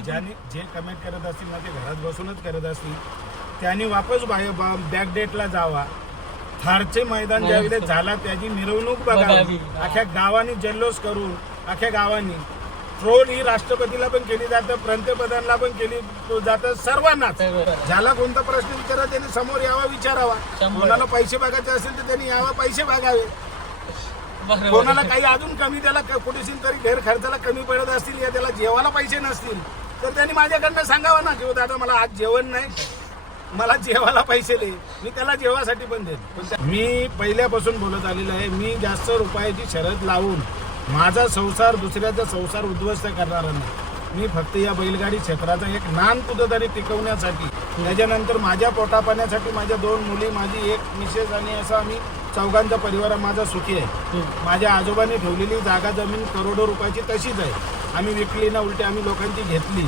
ज्याने जे कमेंट करत असतील ना ते घरात बसूनच करत असतील त्यांनी वापस बाहेर बॅक डेटला जावा. थारचे मैदान ज्यावेळेस झाला त्याची मिरवणूक बघावी. अख्ख्या गावाने जल्लोष करून अख्ख्या गावाने. ट्रोल ही राष्ट्रपतीला पण केली जातं पंतप्रधानला पण केली जातं सर्वांनाच. ज्याला कोणता प्रश्न विचारा त्यांनी समोर यावा विचारावा. कोणाला पैसे बघायचे असेल तर त्यांनी यावा पैसे बघावे. कोणाला काही अजून कमी त्याला क- कुठेशी तरी घर खर्चाला कमी पडत असतील या त्याला जेवायला पैसे नसतील. तर त्यांनी माझ्याकडनं सांगावं ना की "हो दादा मला आज जेवण नाही. मला जेवायला पैसे दे. मी त्याला जेवासाठी पण देईन. मी पहिल्यापासून बोलत आलेलो आहे मी जास्त रुपयाची शरद लावून माझा संसार दुसऱ्याचा संसार उद्ध्वस्त करणारा नाही. मी फक्त या बैलगाडी क्षेत्राचा एक नान कुठंतरी टिकवण्यासाठी त्याच्यानंतर माझ्या पोटापाण्यासाठी माझ्या दोन मुली माझी एक मिसेस आणि असं आम्ही चौघांचा परिवार माझा सुखी आहे. माझ्या आजोबांनी ठेवलेली जागा जमीन करोडो रुपयाची तशीच आहे. आम्ही विकली ना उलटी आम्ही लोकांची घेतली.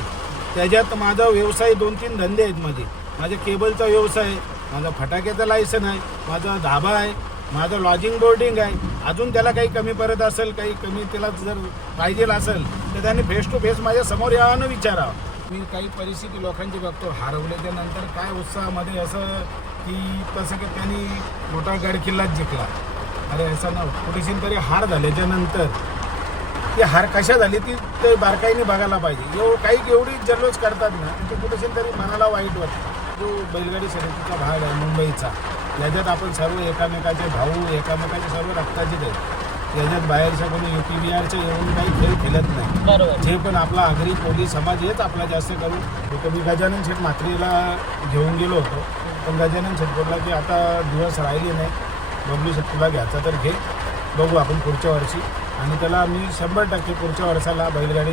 त्याच्यात माझा व्यवसाय दोन तीन धंदे आहेत माझे. माझ्या केबलचा व्यवसाय आहे माझा फटाक्याचा लायसन आहे माझा धाबा आहे माझं लॉजिंग बोर्डिंग आहे. अजून त्याला काही कमी पडत असेल काही कमी त्याला जर पाहिजे असेल तर त्याने फेस टू फेस माझ्यासमोर यावानं विचारावं. मी काही परिस्थिती लोकांची बघतो हरवल्याच्या नंतर काय उत्साहामध्ये असं की तसं की त्यांनी मोठा गड किल्लाच जिंकला. अरे असं ना कुठेशी तरी हार झाल्याच्यानंतर ती हार कशा झाली ती ते बारकाईने बघायला पाहिजे. एव काही एवढी जल्लोष करतात ना ते कुठेशी तरी मनाला वाईट वाटतं. जो बैलगाडी शर्यतीचा भाग आहे मुंबईचा याच्यात आपण सर्व एकामेकाचे भाऊ एकामेकाचे सर्व रक्ताचे आहेत याच्यात बाहेरच्या कोणी यू पी बिहारच्या येऊन काही खेळ खेळत नाही. बरोबर. जे पण आपला आगरी कोळी समाज हेच आपला जास्त करून होतो मी गजानन शेठ मात्रीला घेऊन गेलो होतो. पण गजानन शेठ बोलला की आता दिवस राहिले नाही. बबलू शेठ तुला घ्यायचा तर घे. बघू आपण पुढच्या वर्षी. आणि त्याला मी शंभर टक्के पुढच्या वर्षाला बैलगाडी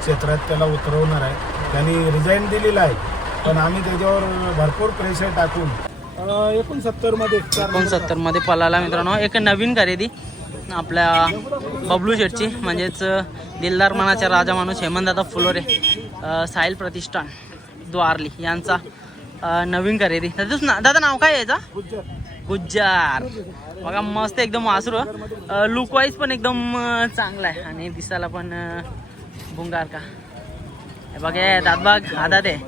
क्षेत्रात त्याला उतरवणार आहे. त्यांनी रिझाईन दिलेला आहे. पण आम्ही त्याच्यावर भरपूर प्रेशर टाकून एकोणसत्तरमध्ये एकोणसत्तरमध्ये पलाला मित्रांनो. एक नवीन खरेदी आपल्या बबलू शेटची म्हणजेच दिलदार मनाचा राजा माणूस हेमंतदादा फुलोरे साहिल प्रतिष्ठान द्वारली यांचा नवीन खरेदी. दादा ना- दादा नाव काय आहे याचं? गुज्जर. बघा मस्त एकदम वासरू लुक वाईज पण एकदम चांगला आहे. आणि दिसायला पण भुंगार का. बघा दातबाग हातात आहे.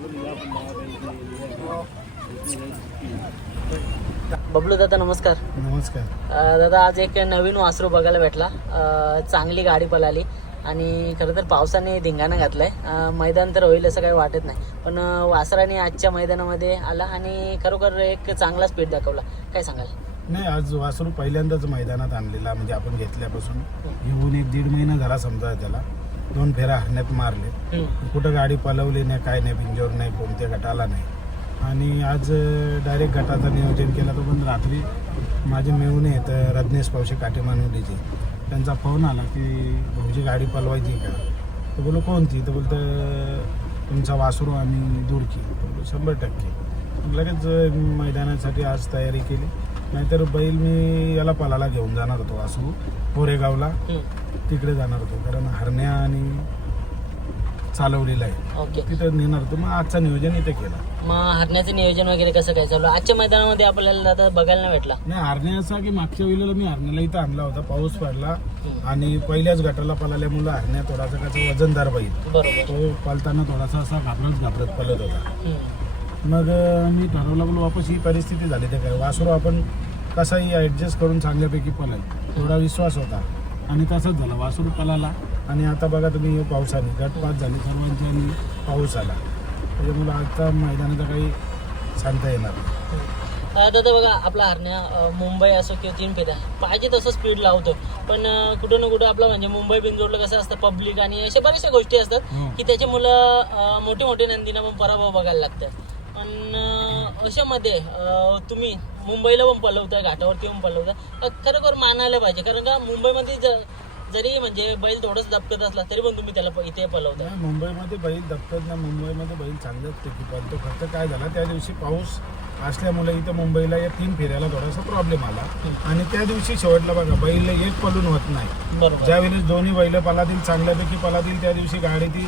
बबलू दादा नमस्कार. नमस्कार. दादा आज एक नवीन वासरू बघायला भेटला. चांगली गाडी पळाली. आणि खरं तर पावसाने धिंगाणा घातलाय. अ, मैदान तर होईल असं काही वाटत नाही. पण वासराने आजच्या मैदानामध्ये आला आणि खरोखर एक चांगला स्पीड दाखवला. काय सांगाल? नाही आज वासरू पहिल्यांदाच मैदानात आणलेला म्हणजे आपण घेतल्यापासून. येऊन एक दीड महिना झाला समजा त्याला. दोन फेऱ्या हरण्यात मारले. कुठं गाडी पलवली नाही काय नाही पिंजोर नाही कोणत्या गटाला नाही. आणि आज डायरेक्ट गटाचं नियोजन केलं तर पण रात्री माझे मेवणे आहेत रत्नेश पावशे काटेमानवडीचे त्यांचा फोन आला की भाऊजी गाडी पलवायची का? तर बोलो कोणती? तर बोलतं तुमचा वासरू आणि दुडकी तर बोललो शंभर टक्के. लगेच मैदानासाठी आज तयारी केली. नाहीतर बैल मी याला पलाला घेऊन जाणार होतो वासरू कोरेगावला. तिकडे जाणार होतो. कारण हरण्या आणि चालवलेला आहे. ओके. तिथं नेणार होतो. मग आजचा नियोजन इथे केला. मग हरण्याचं नियोजन वगैरे कसं काय चालू? आजच्या मैदानामध्ये आपल्याला दादा बघायला नाही भेटला. नाही हरण्या असा की मागच्या वेळेला मी हरण्याला इथं आणला होता. पाऊस पडला आणि पहिल्याच गटाला पळाल्यामुळं हरण्या थोडासा कसा वजनदार बैल. बरोबर. तो पळताना थोडासा असा घाबरत घाबरत पळत होता. हम्म. मग अं, मी ठरवलं बोल वापस ही परिस्थिती झाली ते काय? वासरू आपण कसाही ॲडजस्ट करून चांगल्यापैकी पळेल. थोडा विश्वास होता. आणि तसंच झालं. वासरू पळाला. आणि आता बघा तुम्ही हे पावसाने गटपात झाली सर्वांची आणि पाऊस आला त्याच्यामुळे आता मैदानाचा काही सांगता येणार नाही. दादा बघा आपला हरण्या मुंबई असो किंवा तीन फेऱ्या पाहिजे तसं स्पीड लावतो पण कुठं ना कुठं आपलं म्हणजे मुंबई बिंजोडला कसं असतं पब्लिक आणि अशा बऱ्याचशा गोष्टी असतात हो. की त्याची मुलं मोठे मोठे नंदीना पण पराभव बघायला लागतात पण अशामध्ये तुम्ही मुंबईला पण पलवताय घाटावरती पण पलवताय खरोखर मानायला पाहिजे कारण का मुंबईमध्ये जरी म्हणजे बैल थोडंच दबकत असला तरी पण तुम्ही त्याला प- इथे पलवताय नाही, मुंबईमध्ये बैल दबतात ना मुंबईमध्ये बैल चांगल्याच पैकी पळतो फक्त काय झाला त्या दिवशी पाऊस असल्यामुळे इथं मुंबईला या तीन फेऱ्याला थोडासा प्रॉब्लेम आला. आणि त्या दिवशी शेवटला बघा बैल एक पलून होत नाही. बरोबर. ज्यावेळेस दोन्ही बैल पलातील चांगल्यापैकी पलातील त्या दिवशी गाडी ती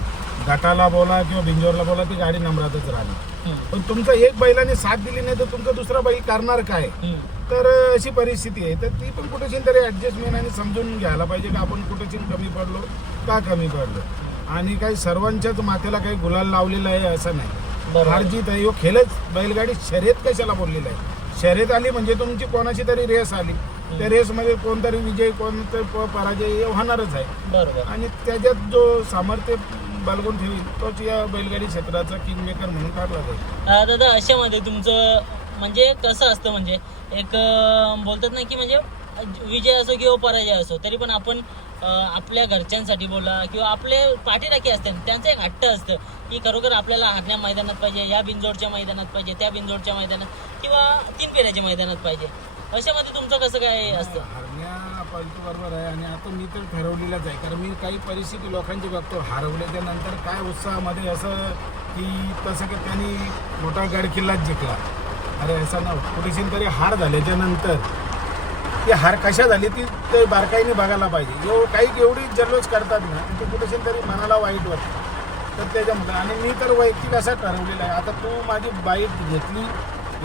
गटाला बोला किंवा बिंजोरला बोला ती गाडी नंबरातच राहिली हम्म. पण तुमचा एक बैलाने साथ दिली नाही तर तुमचा दुसरा बैल करणार काय? हम्म. तर अशी परिस्थिती आहे. तर ती पण कुठेशी तरी ऍडजस्टमेंट आणि समजून घ्यायला पाहिजे की आपण कुठेशी कमी पडलो का कमी पडलो. आणि काही सर्वांच्याच माथ्याला काही गुलाल लावलेला आहे असं नाही. बरोबर. हार जीत आहे खेळच बैलगाडी शर्यत कशाला बोललेलं आहे? शर्यत आली म्हणजे तुमची कोणाची तरी रेस आली. त्या रेसमध्ये कोणतरी विजय कोणतरी प- पराजय हे होणारच आहे. बरोबर. आणि त्याच्यात जो सामर्थ्य बाळगून ठेवील तोच या बैलगाडी क्षेत्राचा किंगमेकर म्हणून काढला जाईल. दादा अशामध्ये तुमचं म्हणजे कसं असतं म्हणजे एक बोलतात ना की म्हणजे विजय असो किंवा पराजय असो तरी पण आपण आपल्या घरच्यांसाठी बोला किंवा आपले पाठीराखी असते त्यांचं एक हट्ट असतं की खरोखर आपल्याला हारण्या मैदानात पाहिजे या बिंजोडच्या मैदानात पाहिजे त्या बिंजोडच्या मैदानात किंवा तीन फेऱ्याच्या मैदानात पाहिजे. अशामध्ये तुमचं कसं काय असतं? हरण्या पालतू बरोबर आहे आणि आता मी तर ठरवलेलंच आहे कारण मी काही परिस्थिती लोकांची बघतो हरवल्याच्या नंतर काय उत्साहामध्ये असं की तसं की त्यांनी मोठा गडकिल्लाच जिंकला. अरे असं ना कुठेशी तरी हार झाल्याच्यानंतर. ती हार कशा झाली ती ते बारकाईने बघायला पाहिजे. एव काही एवढी जल्लोष करतात ना ते कुठेशी तरी मनाला वाईट वाटतं. तर त्याच्या आणि मी तर वैयक्तिक असा ठरवलेला आहे. आता तू माझी बाईक घेतली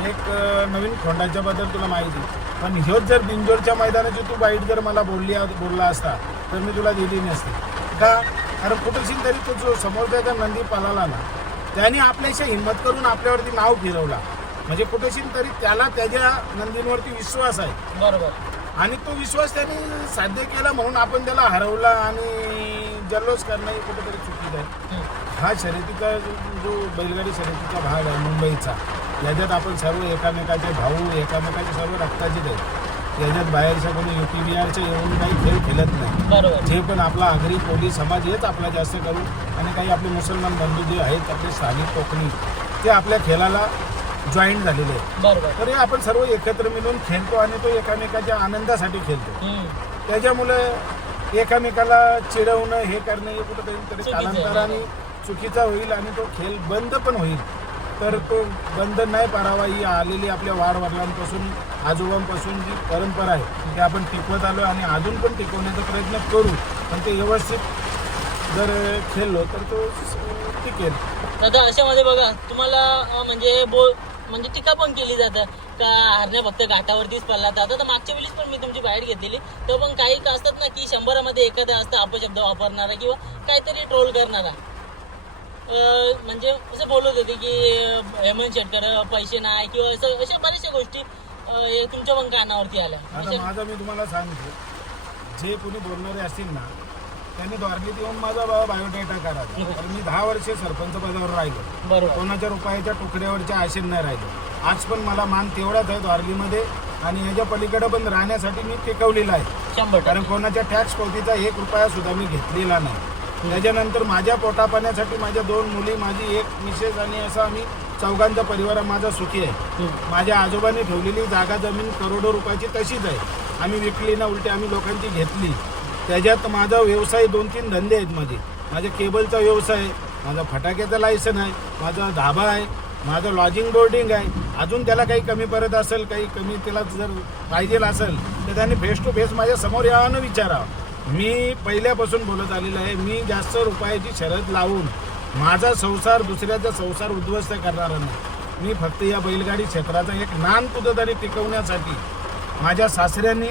एक नवीन खोंडाच्या बद्दल तुला माहिती. पण ह्योच जर बिंजोरच्या मैदानाची तू बाईट जर मला बोलली बोलला असता तर मी तुला दिली नसती. का? कारण कुठेशी तरी तो जो समोरचा नंदी पालाला ना त्याने आपल्याशी हिंमत करून आपल्यावरती नाव फिरवला. म्हणजे कुठेशी तरी त्याला त्याच्या नंदींवरती विश्वास आहे. बरोबर. आणि तो विश्वास त्यांनी साध्य केला म्हणून आपण त्याला हरवला आणि जल्लोष करणं हे कुठेतरी चुकीचं आहे. हं. शर्यतीचा जो- बैलगाडी शर्यतीचा भाग आहे मुंबईचा याच्यात आपण सर्व एकामेकाचे भाऊ एकामेकाचे सर्व रक्ताचेच आहेत याच्यात बाहेरच्या कोणी यू पी बिहारच्या येऊन काही खेळ खेळत नाही. बरोबर. जे पण आपला आगरी कोळी समाज हेच आपला जास्त करून आणि काही आपले मुसलमान बंधू जे आहेत आपले स्थानिक कोकणी ते आपल्या खेळाला जॉईन झालेले आहेत. बरोबर. तर हे आपण सर्व एकत्र मिळून खेळतो आणि तो एकामेकाच्या आनंदासाठी खेळतो. त्याच्यामुळे एकामेकाला चिडवणं हे करणं हे कुठंतरी तरी चुकीचं आहे. कालांतराने चुकीचा होईल आणि तो खेळ बंद पण होईल. तर तो बंद नाही पारावा. ही आलेली आपल्या वाडवडिलांपासून आजोबांपासून जी परंपरा आहे ती आपण टिकवत आलो आणि अजून पण टिकवण्याचा प्रयत्न करू. पण ते व्यवस्थित जर खेळलो तर तो स- टिकेल दादा अशामध्ये बघा तुम्हाला अं, म्हणजे बो म्हणजे टीका पण केली जातं. का हरण्या फक्त घाटावरतीच पडला तर आता तर मागच्या वेळेस पण मी तुमची बाहेर घेतलेली. तर पण काही का असतात ना की शंभरामध्ये एखादा असतं अपशब्द वापरणारा किंवा काहीतरी ट्रोल करणारा. म्हणजे असं बोलत होते की हेमंत शेटकर पैसे नाही किंवा असं अशा बऱ्याचशा गोष्टी तुमच्या पण कानावरती आल्या. माझा मी तुम्हाला सांगतो. जे कोणी बोलणारे असतील ना त्यांनी द्वारकेत येऊन माझा बा- बायोडेटा करावा कारण मी दहा वर्षे सरपंच पदावर राहिलो. बरोबर. कोणाच्या रुपयाच्या तुकड्यावरच्या आशेन नाही राहिलो. आज पण मला मान तेवढाच आहे द्वारकीमध्ये आणि याच्या पलीकडे पण राहण्यासाठी मी टिकवलेला आहे. शंभर कारण कोणाच्या टॅक्स पावतीचा एक रुपया सुद्धा मी घेतलेला नाही. त्याच्यानंतर माझ्या पोटापाण्यासाठी माझ्या दोन मुली माझी एक मिसेस आणि असं आम्ही चौघांचा परिवार माझा सुखी आहे. माझ्या आजोबांनी ठेवलेली जागा जमीन करोडो रुपयाची तशीच आहे. आम्ही विकली ना उलटी आम्ही लोकांची घेतली. त्याच्यात माझा व्यवसाय दोन तीन धंदे आहेत माझे. माझ्या केबलचा व्यवसाय आहे माझा फटाक्याचा लायसन आहे माझा धाबा आहे माझं लॉजिंग बोर्डिंग आहे. अजून त्याला काही कमी पडत असेल काही कमी त्याला जर पाहिजे असेल तर त्याने फेस टू फेस माझ्यासमोर यावं विचारावं. मी पहिल्यापासून बोलत आलेलो आहे मी जास्त रुपयाची शरद लावून माझा संसार दुसऱ्याचा संसार उद्ध्वस्त करणारा नाही. मी फक्त या बैलगाडी क्षेत्राचा एक नान कुठंतरी टिकवण्यासाठी माझ्या सासऱ्यांनी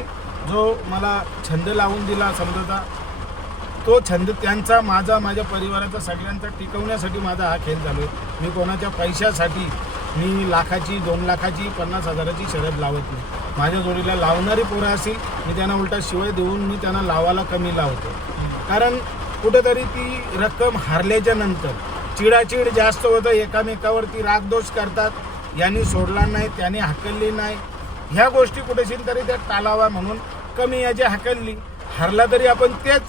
जो मला छंद लावून दिला समजाचा तो छंद त्यांचा माझा माझ्या परिवाराचा सगळ्यांचा टिकवण्यासाठी माझा हा खेळ चालू आहे. मी कोणाच्या पैशासाठी मी लाखाची दोन लाखाची पन्नास हजाराची शरद लावत नाही. माझ्या जोडीला लावणारी पोरं असतील मी त्यांना उलटा शिवाय देऊन मी त्यांना लावायला कमी लावतो. कारण कुठेतरी ती रक्कम हारल्याच्या नंतर चिडाचिड जास्त होतं एकामेकावरती रागदोष करतात यांनी सोडला नाही त्याने हाकलली नाही. ह्या गोष्टी कुठेशील तरी त्यात टालावा म्हणून कमी याची हाकलली. हरला तरी आपण तेच.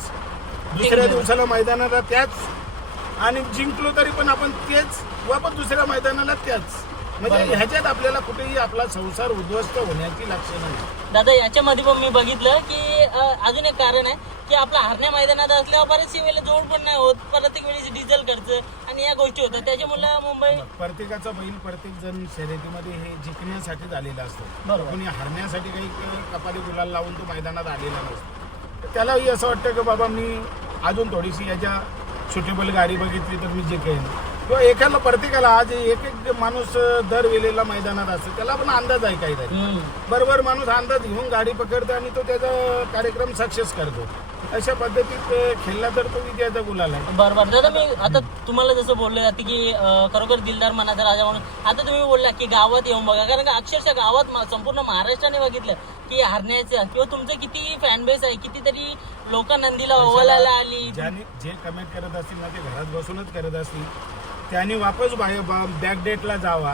दुसऱ्या दिवसाला मैदानाला त्याच. आणि जिंकलो तरी पण आपण तेच. वापस दुसऱ्या मैदानाला त्याच. म्हणजे. ह्याच्यात आपल्याला कुठेही आपला संसार उद्ध्वस्त होण्याची लक्षणं नाही. दादा याच्यामध्ये पण मी बघितलं की अं, अजून एक कारण आहे की आपला हरण्या मैदानात असल्यावर बरेचसे वेळेला जोड पण नाही होत. प्रत्येक वेळेस डिझेल खर्च आणि या गोष्टी होतात. त्याच्यामुळे मुंबई प्रत्येकाचा बैल प्रत्येक जण शर्यतीमध्ये हे जिंकण्यासाठी आलेला असतो. बरोबर. कोणी हरण्यासाठी काही कपाली गुलाल लावून तो मैदानात आलेला नसतो. तर त्यालाही असं वाटतं की बाबा मी अजून थोडीशी याच्या सुटेबल गाडी बघितली तर मी जिंकेन. किंवा एकाला प्रत्येकाला आज एक एक माणूस दर वेळेला मैदानात असतो त्याला पण अंदाज आहे काहीतरी. हम्म. बरोबर माणूस अंदाज घेऊन गाडी पकडतो आणि तो त्याचा कार्यक्रम सक्सेस करतो. अशा पद्धतीत खेळला तर तो विजयाचा गुलाल आहे. बरोबर. दादा मी आता तुम्हाला जसं बोलले जाते की खरोखर दिलदार मनाचा राजा म्हणून आता तुम्ही बोलला की गावात येऊन बघा. कारण का अक्षरशः गावात संपूर्ण महाराष्ट्राने बघितलं की हरण्याचं किंवा तुमचं किती फॅन बेस आहे कितीतरी लोक नंदीला ओवाळायला आली. जे कमेंट करत असतील ना ते घरात बसूनच करत असतील. त्यांनी वापस बॅक डेटला जावा.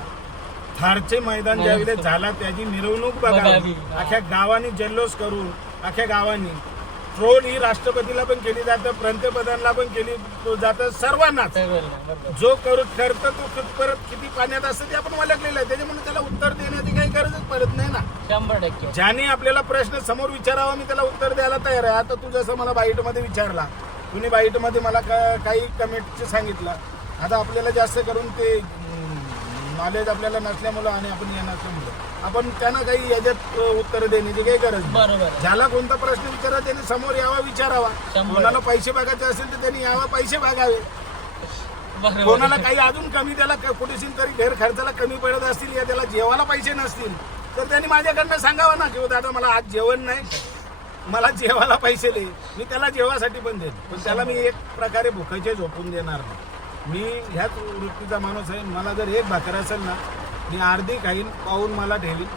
थारचे मैदान ज्यावेळेस झाला त्याची मिरवणूक बघावी. अख्ख्या गावाने जल्लोष करून अख्ख्या गावाने. ट्रोल ही राष्ट्रपतीला पण केली जातं पंतप्रधानला पण केली जातं सर्वांनाच. जो करू करतो तो परत किती पाण्यात असतं ते आपण ओळखलेलं आहे. त्याच्यामुळे त्याला उत्तर देण्याची काही गरजच पडत नाही ना. शंभर टक्के. ज्याने आपल्याला प्रश्न समोर विचारावा मी त्याला उत्तर द्यायला तयार आहे. आता तू जसं मला बाईटमध्ये विचारला तुम्ही बाईटमध्ये मला काही कमेंटचे सांगितलं आता आपल्याला जास्त करून ते नॉलेज आपल्याला नसल्यामुळं आणि आपण हे नसल्यामुळं. आपण त्यांना काही याच्यात उत्तर देण्याची काही गरज नाही. बरोबर. ज्याला कोणता प्रश्न विचारा त्याने समोर यावा विचारावा. शंभर. कोणाला पैसे बघायचे असेल तर त्यांनी यावा पैसे बघावे. बरोबर. कोणाला काही अजून कमी त्याला क- कुठेशील तरी गैर खर्चाला कमी पडत असतील या त्याला जेवायला पैसे नसतील तर त्यांनी माझ्याकडनं सांगावं ना की दादा मला आज जेवण नाही. मला जेवायला पैसे दे. मी त्याला जेवासाठी पण देईन. पण त्याला मी एक प्रकारे भुकाचे झोपून देणार नाही. मी ह्याच वृत्तीचा माणूस आहे. मला जर एक भाकर असेल ना मी अर्धी खाईन पाहून मला ठेवीन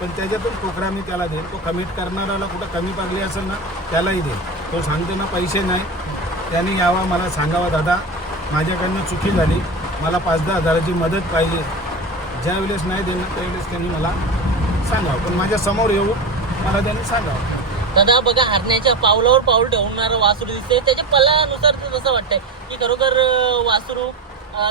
पण त्याच्यातून कोकरा मी त्याला देईन. तो कमिट करणाऱ्याला कुठं कमी पडली असेल ना त्यालाही देईन. तो सांगतो ना पैसे नाही. त्याने यावा मला सांगावा दादा माझ्याकडनं चुकी झाली. मला पाच दहा हजाराची मदत पाहिजे. ज्या वेळेस नाही देणार त्यावेळेस त्यांनी मला सांगावं. पण माझ्यासमोर येऊन मला त्यांनी सांगावं. दादा बघा हरण्याच्या पावलावर पाऊल ठेवणारं वासरू दिसते त्याच्या पलानुसार तर कसं वाटतंय की खरोखर वासरू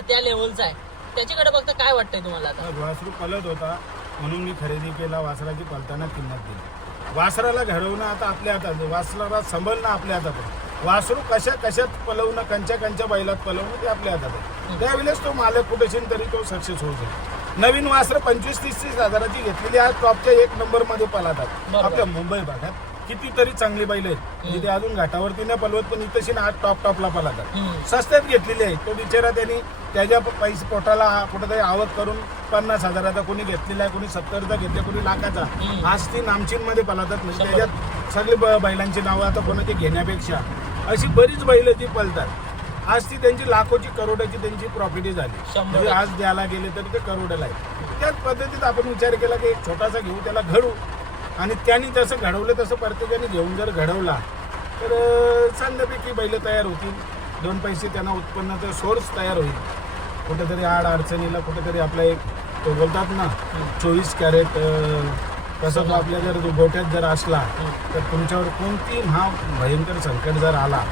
त्या लेवलचा आहे. त्याच्याकडे बघता काय वाटतंय तुम्हाला आता? वासरू पलत होता म्हणून मी खरेदी केला वासराची पलताना किंमत दिली. वासराला घडवणं आता आपल्या हातात. वासराला सांभाळणं आपल्या हातात. वासरू कशा कशात पलवणं कंच्या कंच्या बैलात पलवणं ते आपल्या हातात आहे. त्यावेळेस तो मालक कुठेशील तरी तो सक्सेस होऊ शकतो नवीन वासरं पंचवीस तीस तीस हजाराची घेतलेली आज टॉपच्या एक नंबरमध्ये पलातात. आपल्या मुंबई भागात. कितीतरी चांगली बैल आहेत. ते अजून घाटावरती नाही पलवत पण इथंशी ना आज टॉप टॉपला पलातात. सस्त्यात घेतलेली आहे. तो बिचारा त्यांनी त्याच्या पैसे पोटाला कुठेतरी आवक करून पन्नास हजाराचा कोणी घेतलेला आहे कोणी सत्तरचा घेतला कोणी लाखाचा. आज ती नामचीन मध्ये पळतात म्हणजे. त्याच्यात सगळी ब- बैलांची नावं आता कोणाची घेण्यापेक्षा. अशी बरीच बैल ती पळतात आज ती त्यांची लाखोची करोडाची त्यांची प्रॉफिटी झाली. म्हणजे आज द्यायला गेले तरी ते करोडाला आहे त्याच पद्धतीत आपण विचार केला की एक छोटासा घेऊ त्याला घडू. आणि त्यांनी जसं घडवलं तसं प्रत्येकाने घेऊन जर घडवला तर चांगल्यापैकी बैलं तयार होतील. दोन पैसे त्यांना उत्पन्नाचा सोर्स तयार होईल. कुठेतरी आड अडचणीला कुठेतरी आपला एक तो बोलतात ना चोवीस कॅरेट तसा तो आपल्या जर गोट्यात जर असला तर तुमच्यावर कोणती महा भयंकर संकट जर आला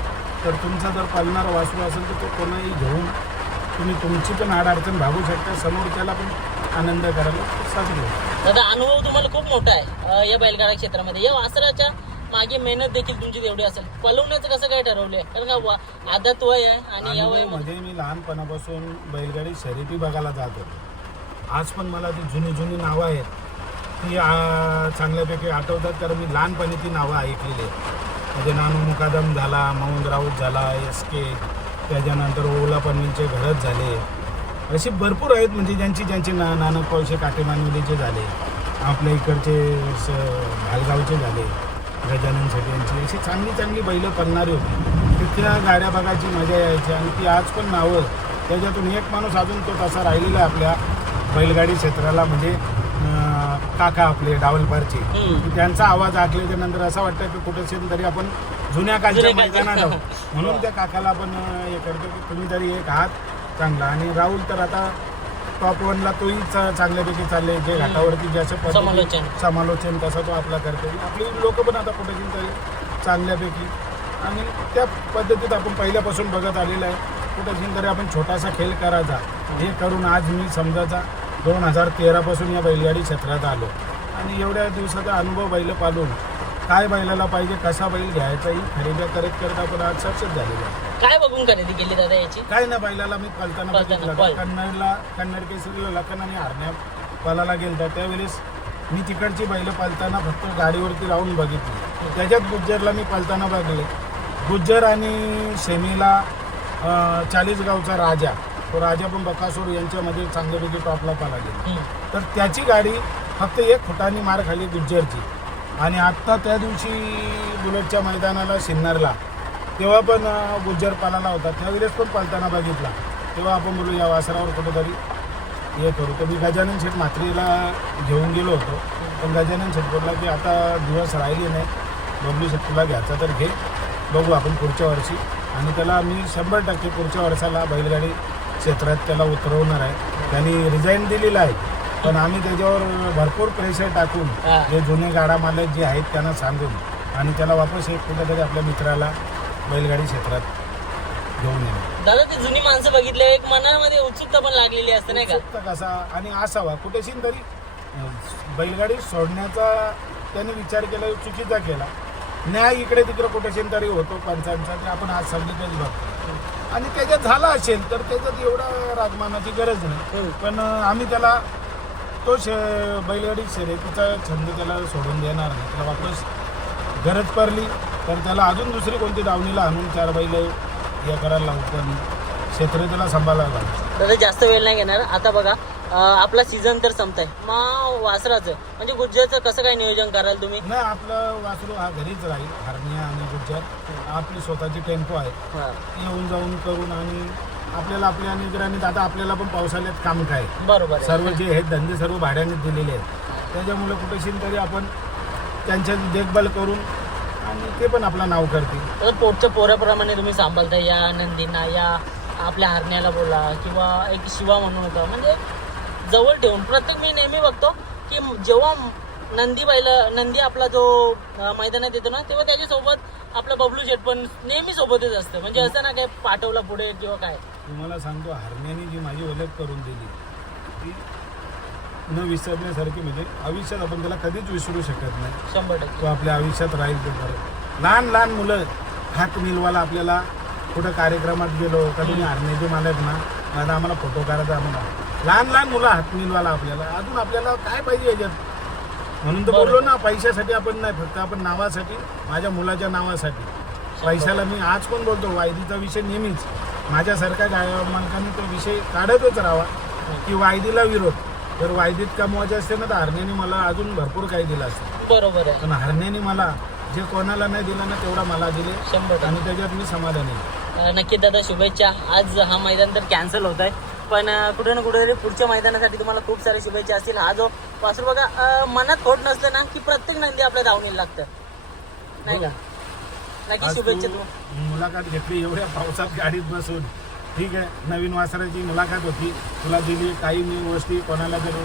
तर तुमचा जर पालणारा वासरू असेल तर तो कोणाही घेऊन तुम्ही तुमची पण आड अडचण भागू शकता. समोरच्याला पण आनंद करायला साजरी होईल दादा अनुभव तुम्हाला खूप मोठा आहे. अं, या बैलगाडा क्षेत्रामध्ये. या वासराच्या मागे मेहनत देखील तुमची तेवढी असेल. पलवण्याचं कसं काय ठरवलंय? कारण का वा- आदत वय आहे आणि या अनुभव वयामध्ये म्हणजे मी लहानपणापासून बैलगाडी शर्यती बघायला जात होतो. आज पण मला ती जुनी जुनी नावं आहेत. ती आ, चांगल्यापैकी आठवतात कारण मी लहानपणी ती नावं ऐकलेली आहेत. म्हणजे नानू मुकादम झाला मौन राऊत झाला एस के त्याच्यानंतर ओला पनवेलचे घरच झाले. असे भरपूर आहेत म्हणजे ज्यांची ज्यांची ना नानक पावशे काटेमानवलीचे झाले आपल्या इकडचे स भालगावचे झाले गजानन शेट्टी यांची अशी चांगली चांगली बैलं पळणारी होती तिथल्या गाड्या बघायची मजा यायची आणि ती आज पण नावं त्याच्यातून एक माणूस अजून तो तसा राहिलेला आहे आपल्या बैलगाडी क्षेत्राला म्हणजे काका आपले डावलपारचे. त्यांचा आवाज ऐकल्याच्या नंतर असं वाटतं की कुठेतरी तरी आपण जुन्या कालच्या कालच्या. मैदानात आहोत म्हणून त्या काकाला आपण हे करतो की तुम्ही तरी एक आहात चांगला. आणि राहुल तर आता टॉप वनला तोही चांगल्यापैकी चालले. जे घाटावरती जसं पद्धती- समालोचन. समालोचन तसं तो आपला करतो आपली लोक पण आता कुठेतरी तरी चांगल्यापैकी. आणि त्या पद्धतीत आपण पहिल्यापासून बघत आलेलं आहे. कुठेतरी तरी आपण छोटासा खेळ करायचा. हे करून आज मी समजायचा दोन हजार तेरापासून या बैलगाडी क्षेत्रात आलो. आणि एवढ्या दिवसाचा अनुभव बैल पालून काय बैलाला पाहिजे कसा बैल घ्यायचा ही खरेदी करत करत आपण आज सक्सेस झालेलो आहे. काय बघून खरेदी केली दादा याची? काय ना बैलाला मी पलताना बघितलं. कन्नडला कन्नड केसरीला लखन आणि हरण्या पलाला गेलता. त्यावेळेस मी तिकडची बैल पलताना फक्त गाडीवरती राहून बघितली. त्याच्यात गुज्जरला मी पलताना बघले गुज्जर आणि शेमीला अं, चाळीसगावचा राजा. तो राजा पण बकासूर यांच्यामध्ये चांगल्यापैकी टॉपला पाला गेला. हम्म. तर त्याची गाडी फक्त एक फुटानी मार खाली गुज्जरची. आणि आत्ता त्या दिवशी बुलेटच्या मैदानाला सिन्नरला तेव्हा पण गुज्जर पालाला होता. त्यावेळेस पण पालताना बघितला. तेव्हा आपण बोलू या वासरावर कुठेतरी हे करू. तर मी गजानन शेठ मात्रीला घेऊन गेलो होतो. पण गजानन शेठ बोलला की आता दिवस राहिले नाही बबलू शेठ तुला घ्यायचा तर घे. बघू आपण पुढच्या वर्षी. आणि त्याला मी शंभर टक्के पुढच्या वर्षाला बैलगाडी क्षेत्रात त्याला उतरवणार आहे. त्यांनी रिझाईन दिलेलं आहे. पण आम्ही त्याच्यावर भरपूर प्रेशर टाकून. जे जुने गाडा मालक जे आहेत त्यांना सांगून आणि त्याला वापस एक कुठेतरी आपल्या मित्राला बैलगाडी क्षेत्रात घेऊन येणार. दादा ते जुनी माणसं बघितले एक मनामध्ये उत्सुकता पण लागलेली असते नाही का? उत्सुकता कसा आणि असावा कुठेशीन तरी अं, बैलगाडी सोडण्याचा त्याने विचार केला चुकीचा केला. न्याय इकडे तिकडे कुठेशीन तरी होतो पंचांचा ते आपण आज सगळीकच बघतो. आणि त्याच्यात झाला असेल तर त्याच्यात एवढा राजमानाची गरज नाही. हम्म. पण अं, आम्ही त्याला तो शे बैलगाडी शर्यतीचा छंद त्याला सोडून देणार नाही. त्याला वापस गरज पडली तर त्याला अजून दुसरी कोणती दावणीला आणून चार बैल हे करायला लावू पण क्षेत्र त्याला सांभाळायला लागतं दादा जास्त वेळ नाही घेणार. आता बघा आपला सीझन तर संपताय. मग वासराचं म्हणजे गुजरातचं कसं काय नियोजन कराल तुम्ही? नाही आपलं वासरू हा घरीच राहील हरनिया आणि गुज्जर. आपली स्वतःची टेम्पो आहे. हा, येऊन जाऊन करून आणि आपल्याला आपल्या निगराणीत आता आपल्याला पण पावसाळ्यात काम काय बरोबर. सर्व जे आहेत धंदे सर्व भाड्याने दिलेले आहेत. त्याच्यामुळे कुठेशीन तरी आपण त्यांच्या देखभाल करून आणि ते पण आपलं नाव करतील. तर पोटच्या पोराप्रमाणे तुम्ही सांभाळता या नंदींना या आपल्या हरण्याला बोला किंवा एक शिवा म्हणून होता. म्हणजे जवळ ठेवून प्रत्येक मी नेहमी बघतो की जेव्हा नंदी बैल नंदी आपला जो मैदानात येतो ना तेव्हा त्याच्यासोबत आपला बबलू शेट पण नेहमी सोबतच असतं. म्हणजे असं ना काय पाठवला पुढे किंवा काय? तुम्हाला सांगतो हरण्याने जी माझी ओळख करून दिली ती न विसरण्यासारखी म्हणजे आयुष्यात आपण त्याला कधीच विसरू शकत नाही. शंभर टक्के. तो आपल्या आयुष्यात राहील ते बरं. लहान लहान मुलं हात मिलवायला आपल्याला कुठं कार्यक्रमात गेलो कधी हरण्याचे मालक ना आता आम्हाला फोटो काढायचा आम्हाला लहान लहान मुलं हात मिलवायला आपल्याला अजून आपल्याला काय पाहिजे याच्यात? म्हणून तर बोललो ना पैशासाठी आपण नाही फक्त आपण नावासाठी माझ्या मुलाच्या नावासाठी. पैशाला मी आज पण बोलतो वायदीचा विषय नेहमीच. माझ्यासारख्या मालकांनी तो विषय काढतच राहावा. की वायदीला विरोध. जर वायदीत कमवायचे असते ना तर हरण्याने मला अजून भरपूर काही दिलं असतं. बरोबर आहे. पण हरण्याने मला जे कोणाला नाही दिलं ना तेवढा मला दिले. शंभर टक्के. आणि त्याच्यात मी समाधानी आहे. अं, नक्की दादा शुभेच्छा. आज हा मैदान तर कॅन्सल होत आहे. पण अं, कुठे ना कुठेतरी पुढच्या मैदानासाठी तुम्हाला खूप साऱ्या शुभेच्छा असतील. हा जो वासरू बघा अं, मनात खोट नसलं ना की प्रत्येक नंदी आपल्या धावणीला लागतं. नाही का? नक्की आज शुभेच्छा तू तुम्हाला. मुलाखत घेतली एवढ्या पावसात गाडीत बसून. ठीक आहे. नवीन वासराची मुलाखत होती. तुला दिली. काही मी गोष्टी कोणाला जर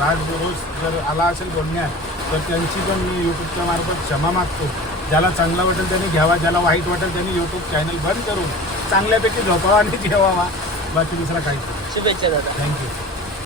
राज रोज जर आला असेल बोलण्यात तर त्यांची पण मी यूट्यूबच्या मार्फत क्षमा मागतो. ज्याला चांगलं वाटेल त्याने घ्यावा. ज्याला वाईट वाटेल त्याने यूट्यूब चॅनल बंद करून चांगल्यापैकी झोपावा आणि जेवावा. बाकी दुसरा काहीच शुभेच्छा दादा. थँक्यू